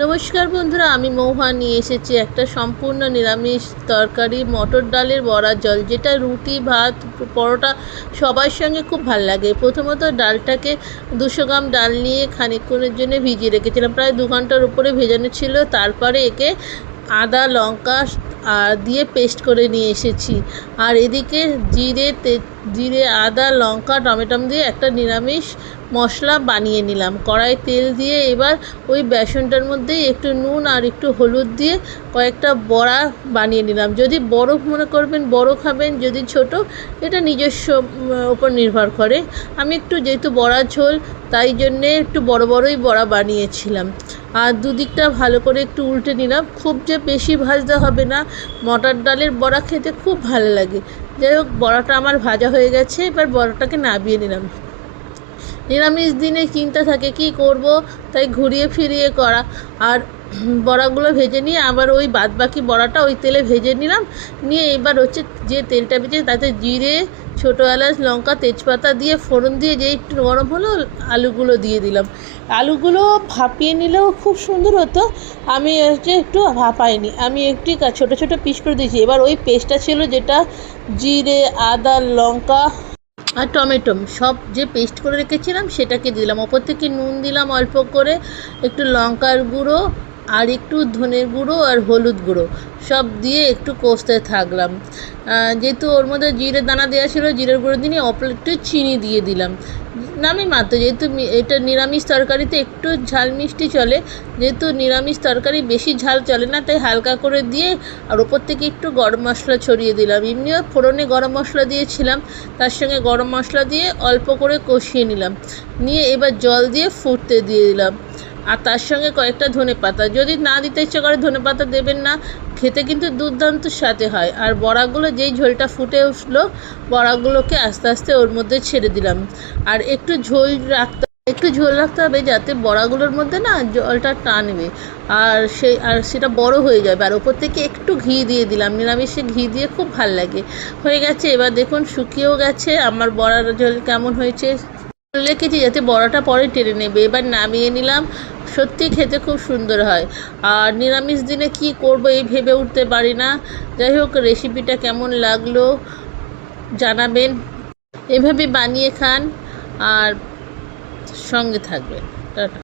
নমস্কার বন্ধুরা, আমি মৌহা নিয়ে এসেছি একটা সম্পূর্ণ নিরামিষ তরকারি, মটর ডালের বড়া জল, যেটা রুটি, ভাত, পরোটা সবার সঙ্গে খুব ভালো লাগে। প্রথমত ডালটাকে 200 গ্রাম ডাল নিয়ে খানিকক্ষণের জন্য ভিজিয়ে রেখেছিলাম, প্রায় 2 ঘন্টার উপরে ভেজানো ছিল। তারপরে একে আদা লঙ্কা দিয়ে পেস্ট করে নিয়ে এসেছি। আর এদিকে জিরে আদা লঙ্কা টমেটো দিয়ে একটা নিরামিষ মশলা বানিয়ে নিলাম। কড়াই তেল দিয়ে এবার ওই বেসনটার মধ্যে একটু নুন আর একটু হলুদ দিয়ে কয়েকটা বড়া বানিয়ে নিলাম। যদি বড় মনে করবেন বড় খাবেন, যদি ছোট এটা নিজস্ব ওপর নির্ভর করে। আমি একটু যেহেতু বড়া ঝোল তাই জন্যে একটু বড়ই বড়া বানিয়েছিলাম। আর দুদিকটা ভালো করে একটু উল্টে নিলাম। খুব যে বেশি ভাজতে হবে না, মটর ডালের বড়া খেতে খুব ভালো লাগে। যাই হোক, বড়াটা আমার ভাজা হয়ে গেছে, এবার বড়াটাকে নামিয়ে নিলাম। নিরামিষ দিনে চিন্তা থাকে কি করব, তাই ঘুরিয়ে ফিরিয়ে করা। আর বড়াগুলো ভেজে নিয়ে আবার ওই বাদবাকি বড়াটা ওই তেলে ভেজে নিলাম। নিয়ে এবার হচ্ছে যে তেলটা ভেজে তাতে জিরে, ছোটো এলাচ, লঙ্কা, তেজপাতা দিয়ে ফোড়ন দিয়ে যেই একটু গরম হলো আলুগুলো দিয়ে দিলাম। আলুগুলো ভাপিয়ে নিলেও খুব সুন্দর হতো, আমি হচ্ছে একটু ভাপাইনি, আমি একটু ছোটো ছোটো পিস করে দিয়েছি। এবার ওই পেস্টটা ছিল যেটা জিরে আদা লঙ্কা আর টমেটো সব যে পেস্ট করে রেখেছিলাম সেটাকে দিলাম। ওপর থেকে নুন দিলাম অল্প করে, একটু লঙ্কার গুঁড়ো আর একটু ধনের গুঁড়ো আর হলুদ গুঁড়ো সব দিয়ে একটু কষতে থাকলাম। যেহেতু ওর মধ্যে জিরে দানা দেওয়া ছিল, জিরের গুঁড়ো দিয়ে অল্প একটু চিনি দিয়ে দিলাম নামি মাত্র। যেহেতু এটা নিরামিষ তরকারিতে একটু ঝাল মিষ্টি চলে, যেহেতু নিরামিষ তরকারি বেশি ঝাল চলে না, তাই হালকা করে দিয়ে আর ওপর থেকে একটু গরম মশলা ছড়িয়ে দিলাম। এমনিও ফোড়নে গরম মশলা দিয়েছিলাম, তার সঙ্গে গরম মশলা দিয়ে অল্প করে কষিয়ে নিলাম। নিয়ে এবার জল দিয়ে ফুটতে দিয়ে দিলাম। আর তার সঙ্গে কয়েকটা ধনেপাতা, যদি না দিতে ইচ্ছে করে ধনেপাতা দেবেন না, খেতে কিন্তু দুর্দান্ত স্বাদে হয়। আর বড়াগুলো যেই ঝোলটা ফুটে উঠলো, বড়াগুলোকে আস্তে আস্তে ওর মধ্যে ছেড়ে দিলাম। আর একটু ঝোল রাখতে হবে যাতে বড়াগুলোর মধ্যে না জলটা টানবে আর সেটা বড় হয়ে যাবে। আর ওপর থেকে একটু ঘি দিয়ে দিলাম, নিরামিষে ঘি দিয়ে খুব ভাল লাগে। হয়ে গেছে, এবার দেখুন শুকিয়েও গেছে। আমার বড়ার ঝোল কেমন হয়েছে রেখেছি যাতে বড়াটা পরে টেনে নেবে। এবার নামিয়ে নিলাম। সত্যি খেতে খুব সুন্দর হয়। আর নিরামিষ দিনে কি করব এই ভেবে উঠতে পারি না। যাই হোক, রেসিপিটা কেমন লাগলো জানাবেন, এভাবে বানিয়ে খান আর সঙ্গে থাকবেন। টাটা।